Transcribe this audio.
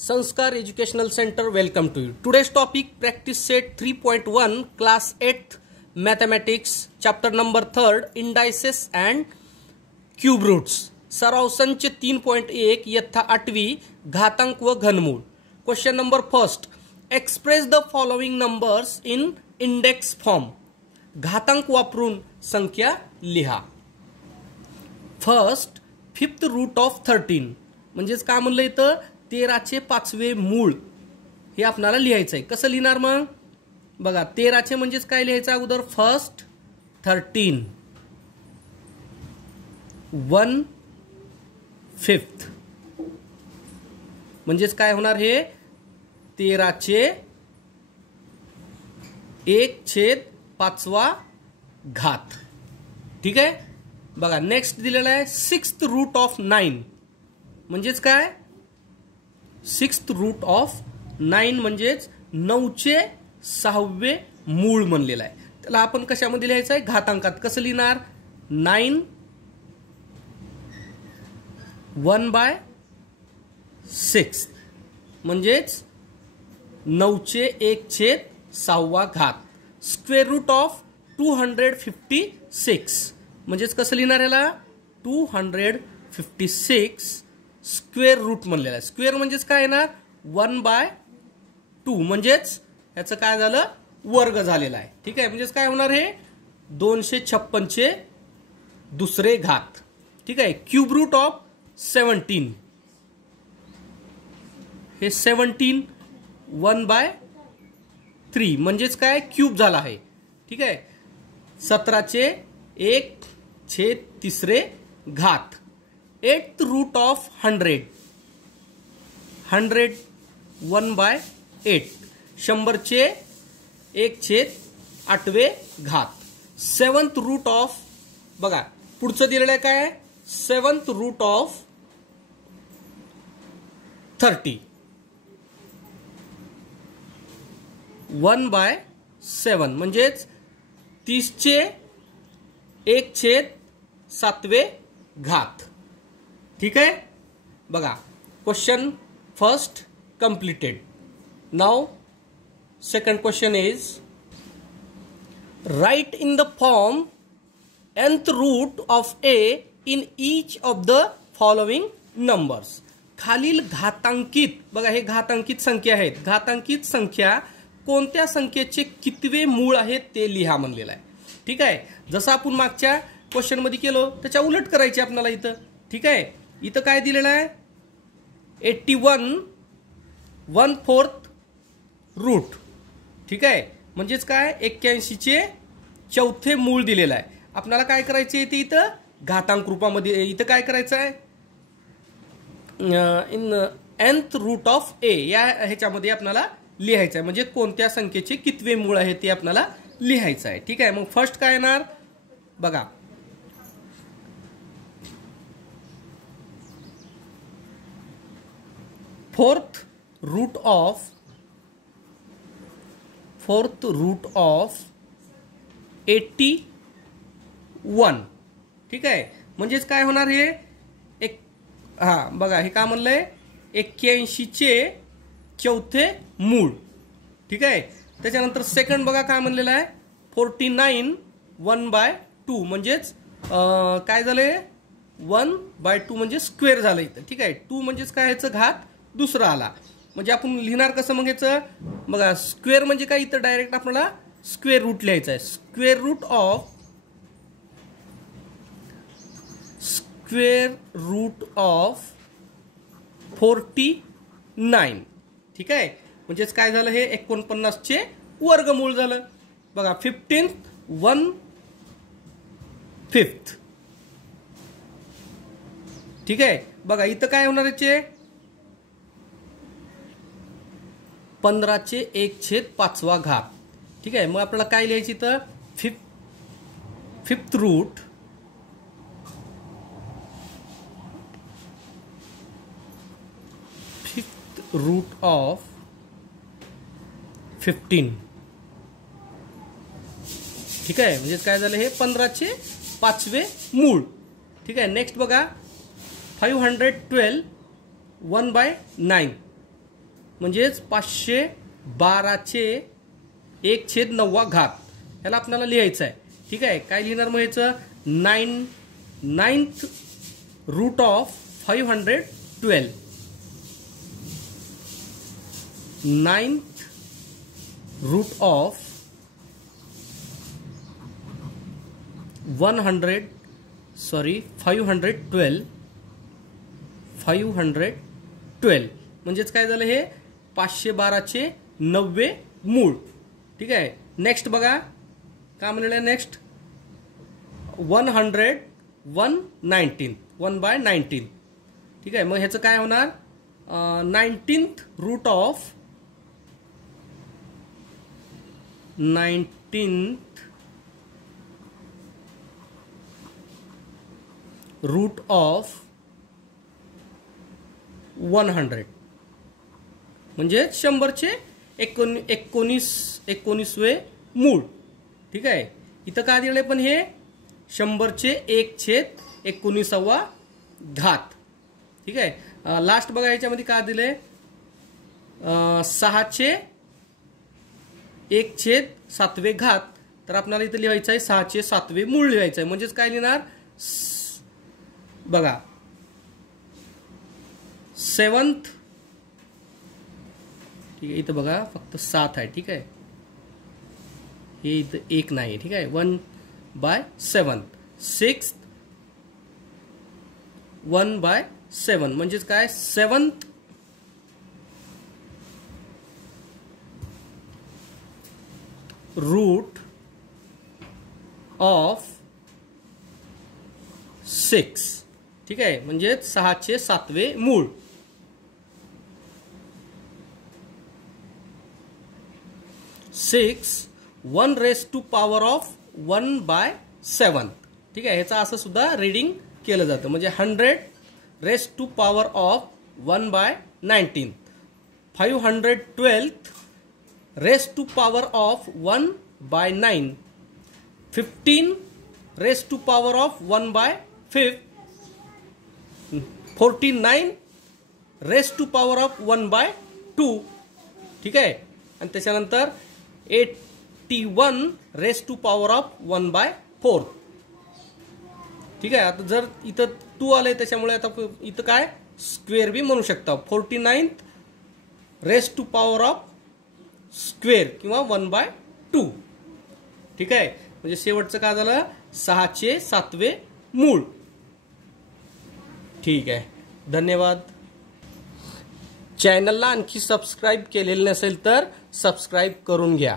Sanskar Educational Center, welcome to you. Today's topic, practice set 3.1, class 8 mathematics, chapter number 3, indices and cube roots. सराव संच 3.1 इयत्ता 8वी घातांक व घनमूळ. Question number first, express the following numbers in index form. घातांक वापरून संख्या लिहा. फर्स्ट, फिफ्थ रूट ऑफ 13 म्हणजेच काय म्हणलं इथं 13चे 5वे मूळ हे आपल्याला लिहायचं आहे. कसं लिहिणार मग बघा, 13चे म्हणजेच काय लिहायचं अगोदर, फर्स्ट 13 1/5 म्हणजेच काय होणार, हे 13चे 1/5 घात. ठीक आहे. बघा नेक्स्ट दिलेला आहे सिक्स्थ रूट ऑफ 9 म्हणजेच काय, सिक्स्थ रूट ऑफ 9 म्हणजेच 9चे 6वे मूळ म्हणलेलं आहे. त्याला आपण कशामध्ये लिहायचं आहे, घातांकात. कसं लिहिणार, 9 1/6 म्हणजेच 9चे 1/6 घात. स्क्वेअर रूट ऑफ 256 म्हणजेच कसं लिहिणार याला, 256 स्क्वेअर रूट म्हणलेला आहे. स्क्वेअर म्हणजेच काय येणार, 1/2 म्हणजेच याचं काय झालं, वर्ग झालेला आहे. ठीक आहे. म्हणजेच काय होणार, हे 256चे दुसरे घात. ठीक आहे. क्यूब रूट ऑफ 17 हे 17 1/3 म्हणजेच काय, क्यूब झाला आहे. ठीक आहे. 17चे 1/3 घात. एट्थ रूट ऑफ 100 1/8 100चे 1/8 घात. सेवन्थ रूट ऑफ, बघा पुढचं दिलेलं आहे काय, सेवन्थ रूट ऑफ 30 1/7 म्हणजेच 30चे 1/7 घात. ठीक आहे. बघा question first completed. Now second question is, write in the form nth root of a in each of the following numbers. खालील घातांकित, बघा हे घातांकित संख्या आहेत, घातांकित संख्या कोणत्या संख्येचे कितवे मूळ आहेत ते लिहा म्हणलेलं आहे. ठीक आहे. जसं आपण मागच्या क्वेश्चन मध्ये केलो त्याच्या उलट करायचे आपल्याला इथं. ठीक आहे. इथं काय दिलेलं आहे, 81 1/4 रूट. ठीक आहे. म्हणजेच काय, 81चे चौथे मूळ दिलेलं आहे. आपल्याला काय करायचे आहे, ते इथं घातांक रूपामध्ये इथं काय करायचं आहे, in nth root of a या ह्याच्यामध्ये आपल्याला लिहायचं आहे. म्हणजे कोणत्या संख्येचे कितवे मूळ आहे ते आपल्याला लिहायचं आहे. ठीक आहे. मग फर्स्ट काय येणार बघा, फोर्थ रूट ऑफ 81. ठीक आहे. म्हणजेच काय होणार, हे बघा हे काय म्हणलंय, 81चे चौथे मूळ. ठीक आहे. त्याच्यानंतर सेकंड बघा काय म्हणलेलं आहे, 49 1/2 म्हणजेच काय झालंय, 1/2 म्हणजे स्क्वेअर झालं इथं. ठीक आहे. 2 म्हणजेच काय, ह्याचं घात दुसरा आला. म्हणजे आपण लिहिणार कसं मग ह्याचं, बघा स्क्वेअर म्हणजे काय, इथं डायरेक्ट आपल्याला स्क्वेअर रूट लिहायचं आहे. Square root of 49. ठीक आहे. म्हणजेच काय झालं, हे 49चे वर्गमूळ झालं. बघा 15th 1/5. ठीक आहे. बघा इथं काय होणार, याचे 15चे 1/5 घात. ठीक आहे. मग आपल्याला काय लिहायची, तर फिफ्थ रूट ऑफ 15. ठीक आहे. म्हणजे काय झालं, हे 15चे 5वे मूळ. ठीक आहे. नेक्स्ट बघा 512 1/9 म्हणजेच 512चे 1/9 घात ह्याला आपल्याला लिहायचं आहे. ठीक आहे, काय लिहिणार मग याचं 9th route of 512. 9th route of 512 म्हणजेच काय झालं हे 512चे 90 मूळ. ठीक आहे, नेक्स्ट बघा काय म्हणलेलं आहे. नेक्स्ट 119 1/19. ठीक आहे, मग ह्याचं काय होणार 19th route of 19th route of 100 म्हणजे 100चे 19वे मूळ. ठीक आहे, इथं काय दिले पण हे 100चे 1/19 घात. ठीक आहे, लास्ट बघा याच्यामध्ये काय दिले 6चे 1/7 घात. तर आपल्याला इथं लिहायचं आहे 6चे 7 मूळ लिहायचं आहे. म्हणजेच काय लिहिणार बघा 7th. ठीक आहे, इथं बघा फक्त 7 आहे. ठीक आहे, हे इथं 1 नाही. ठीक आहे, 1/7. 6th 1/7 म्हणजेच काय 7th रूट ऑफ 6. ठीक आहे, म्हणजे 6चे 7 मूळ. 6 1/1/7. ठीक आहे, ह्याचं असं सुद्धा रीडिंग केलं जातं. म्हणजे 100⁻1/19. 512⁻1/9. 15⁻1/5. 49⁻1/2. ठीक आहे, आणि त्याच्यानंतर 81⁻1/4. ठीक आहे, आता जर इथं 2 आलंय त्याच्यामुळे आता इथं काय स्क्वेअर बी म्हणू शकता. 49⁻² किंवा 1/2. ठीक आहे, म्हणजे शेवटचं काय झालं 6चे 7 मूळ. ठीक आहे, धन्यवाद. चॅनलला आणखी सबस्क्राईब केलेलं नसेल तर सबस्क्राईब करून घ्या.